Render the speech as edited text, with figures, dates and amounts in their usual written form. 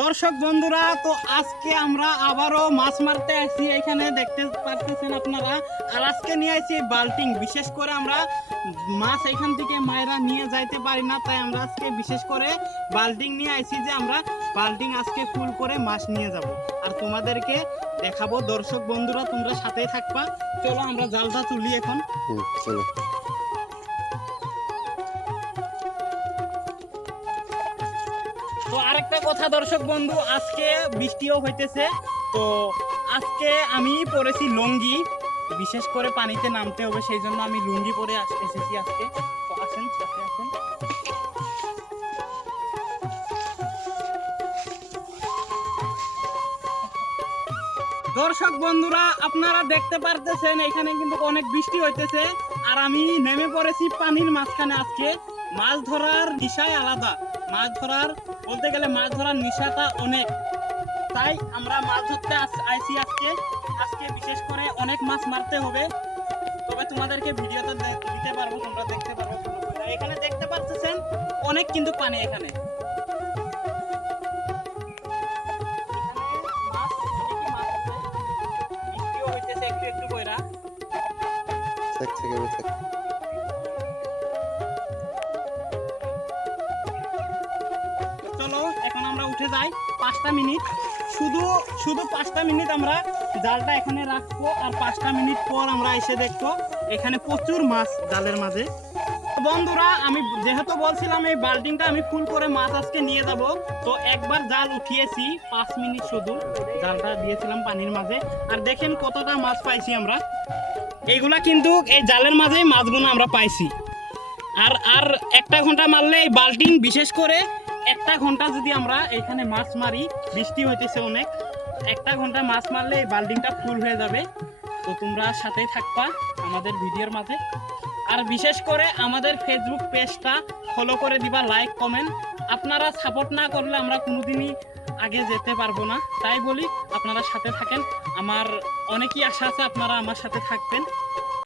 দর্শক বন্ধুরা, তো আজকে আমরা আবারও মাছ মারতে আসি। এখানে দেখতে পারতেছেন আপনারা। আর আজকে নিয়ে আসি বাল্টিং। বিশেষ করে আমরা মাছ এখান থেকে মায়েরা নিয়ে যাইতে পারি না, তাই আমরা আজকে বিশেষ করে বাল্টিং নিয়ে আসি, যে আমরা বাল্টিং আজকে ফুল করে মাছ নিয়ে যাব আর তোমাদেরকে দেখাবো। দর্শক বন্ধুরা, তোমরা সাথেই থাকবা। চলো আমরা জালটা তুলি এখন। চলো। তো আরেকটা কথা দর্শক বন্ধু, আজকে বৃষ্টিও হইতেছে। তো আজকে আমি পরেছি লুঙ্গি। বিশেষ করে পানিতে নামতে হবে, সেই জন্য আমি লুঙ্গি পরে এসেছি আজকে। তো আসেন, সাথে আসেন। দর্শক বন্ধুরা, আপনারা দেখতে পারতেছেন এখানে কিন্তু অনেক বৃষ্টি হইতেছে। আর আমি নেমে পড়েছি পানির মাঝখানে। আজকে মাছ ধরার নেশাই আলাদা। মাছ ধরার বলতে গেলে মাছ ধরার নেশাটা অনেক, তাই আমরা মাছ ধরতে আইছি আজকে। আজকে বিশেষ করে অনেক মাছ মারতে হবে, তবে তোমাদেরকে ভিডিওতে দিতে পারবো, তোমরা দেখতে পারবো। এখানে দেখতে পাচ্ছেন অনেক কিন্তু পানি। এখানে বৃষ্টিও হইতেছে একটু একটু কইরা। চলো এখন আমরা উঠে যাই। 5টা মিনিট, শুধু শুধু 5টা মিনিট আমরা জালটা এখানে রাখবো। আর 5টা মিনিট পর আমরা এসে দেখবো এখানে প্রচুর মাছ জালের মাঝে। বন্ধুরা, আমি যেহেতু বলছিলাম এই বাল্টিংটা আমি ফুল করে মাছ আজকে নিয়ে যাব, তো একবার জাল উঠিয়েছি। 5 মিনিট শুধু জালটা দিয়েছিলাম পানির মাঝে। আর দেখেন কতটা মাছ পাইছি আমরা। এইগুলা কিন্তু এই জালের মাঝেই মাছগুলো আমরা পাইছি। আর আর 1টা ঘন্টা মারলে এই বাল্টিং, বিশেষ করে 1টা ঘন্টা যদি আমরা এখানে মাছ মারি, বৃষ্টি হইতেছে অনেক, 1টা ঘন্টা মাছ মারলে এই বাল্টিংটা ফুল হয়ে যাবে। তো তোমরা সাথেই থাকবা আমাদের ভিডিওর মাঝে। আর বিশেষ করে আমাদের ফেসবুক পেজটা ফলো করে দিবা, লাইক কমেন্ট। আপনারা সাপোর্ট না করলে আমরা কোনোদিনই আগে যেতে পারবো না। তাই বলি আপনারা সাথে থাকেন। আমার অনেকই আশা আছে আপনারা আমার সাথে থাকবেন।